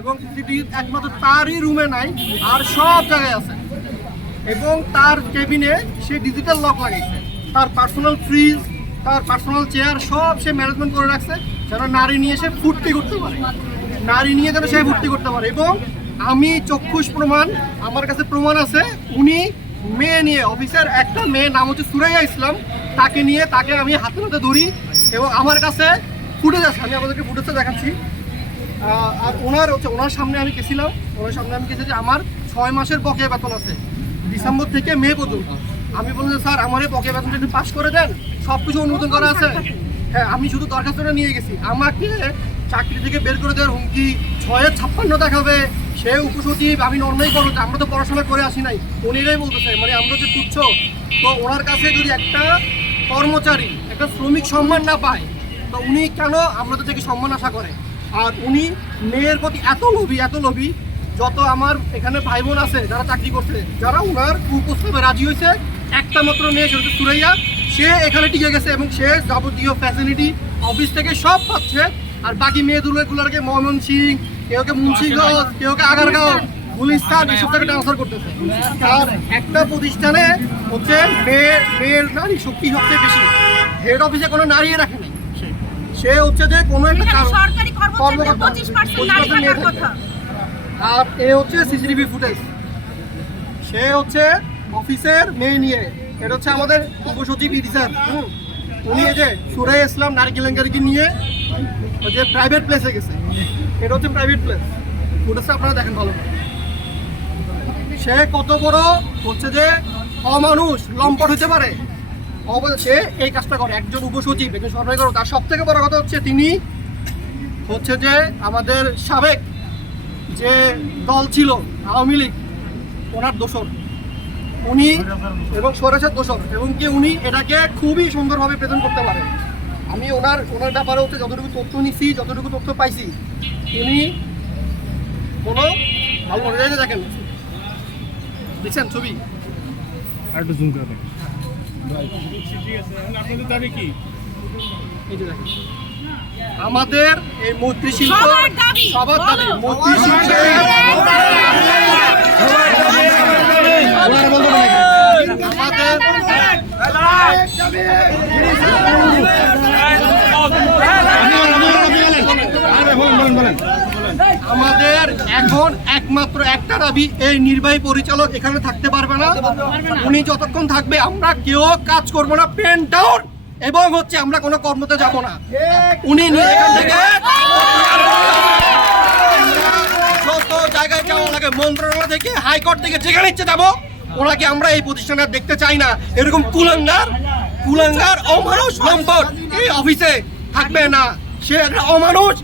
এবং সিসিটিভি একমাত্র তারই রুমে নাই, আর সব জায়গায় আছে। এবং তার কেবিনে সে ডিজিটাল লক লাগাইছে, তার পার্সোনাল ফ্রিজ, তার পার্সোনাল চেয়ার সব সে ম্যানেজমেন্ট করে রাখছে যেন নারী নিয়ে সে ফুর্তি করতে পারে, নারী নিয়ে যেন সে ফুর্তি করতে পারে। এবং আমি চক্ষুষ প্রমাণ, আমার কাছে প্রমাণ আছে, উনি মেয়ে নিয়ে, অফিসের একটা মেয়ে নাম হচ্ছে সুরাইয়া ইসলাম, তাকে আমি হাতে হাতে ধরি এবং আমার কাছে ফুটেজ আছে, আমি আপনাদেরকে ফুটেজটা দেখাচ্ছি। আর ওনার সামনে আমি গেছিলাম, যে আমার 6 মাসের বকেয়া বেতন আছে ডিসেম্বর থেকে মে পর্যন্ত। আমি বললাম যে স্যার আমার এই বকেয়া বেতনটা একটু পাস করে দেন, সব কিছু অনুমোদন করা আছে। হ্যাঁ, আমি শুধু দরখাস্তটা নিয়ে গেছি, আমাকে চাকরি থেকে বের করে দেওয়ার হুমকি, 6-56 দেখাবে, সে উপসচিব, আমি নর্মাই করো, আমরা তো পড়াশোনা করে আসি নাই, উনি এটাই বলতেছে, মানে আমরা যে তুচ্ছ। তো ওনার কাছে যদি একটা কর্মচারী, একটা শ্রমিক সম্মান না পায়, তো উনি কেন আমাদের থেকে সম্মান আশা করে? আর উনি মেয়ের প্রতি এত লোভী, যত আমার এখানে ভাই বোন আছে যারা চাকরি করছে, যারা ওনার কুপ্রস্তাবে রাজি হয়েছে, একটা মাত্র মেয়ে, সেটা সুরাইয়া, সে এখানে টিকে গেছে এবং সে যাবতীয় ফ্যাসিলিটি অফিস থেকে সব পাচ্ছে। আর বাকি মেয়েগুলোকে ময়মনসিংহ, কেউকে মুন্সিগঞ্জ, কেউকে আগারগাঁও, গুলিস্তান, এসব জায়গায় ট্রান্সফার করতেছে। আর একটা প্রতিষ্ঠানে হচ্ছে মেয়ের নারী শক্তি সবচেয়ে বেশি, হেড অফিসে কোনো নারী রাখে নাই, সে হচ্ছে যে কোনো একটা কর্মকর্তা। আর এ হচ্ছে সিসিটিভি ফুটেজ, সে হচ্ছে অফিসের মেয়ে নিয়ে, এটা হচ্ছে আমাদের উপসচিব স্যার, উনি এই যে সুরাইয়া ইসলাম নারী কেলেঙ্কারিকে নিয়ে যে প্রাইভেট প্লেসে গেছে, এটা হচ্ছে প্রাইভেট প্লেস, ফুটেজটা আপনারা দেখেন ভালো। সে কত বড় হচ্ছে যে অমানুষ, লম্পট হতে পারে, সে এই কাজটা করে, একজন উপসচিব, একজন সরকারি কর্মকর্তা। তার সব থেকে বড় কথা হচ্ছে তিনি হচ্ছে যে আমাদের সাবেক যে দল ছিল আওয়ামী লীগ, ওনার দোসর উনি, এবং স্বৈরাচার দোসর, এবং কি উনি এটাকে খুবই সুন্দরভাবে প্রেজেন্ট করতে পারেন। আমি ওনার ব্যাপারে হচ্ছে যতটুকু তথ্য নিচ্ছি, যতটুকু তথ্য পাইছি, উনি কোনো ভালো মনে যায়। দেখেন, দেখছেন ছবি, আর একটু জুম করে দেখেন। আমাদের এই মৈত্রীশিল্প সবার দাবি, আমাদের এখন একমাত্র একটা দাবি, এই নির্বাহী পরিচালক এখানে থাকতে পারবে না। উনি যতক্ষণ থাকবে আমরা কেউ কাজ করবো না, পেন ডাউন, এবং হচ্ছে আমরা কোনো কর্মতে যাব না। উনি এখান থেকে যত জায়গায় যাওয়া লাগে, মন্ত্রণালয় থেকে, হাইকোর্ট থেকে, যেখানে ইচ্ছে যাবো, ওনাকে আমরা এই প্রতিষ্ঠানে দেখতে চাই না। এরকম কুলাঙ্গার অমানুষ লম্পট এই অফিসে থাকবে না। সে একটা অমানুষ।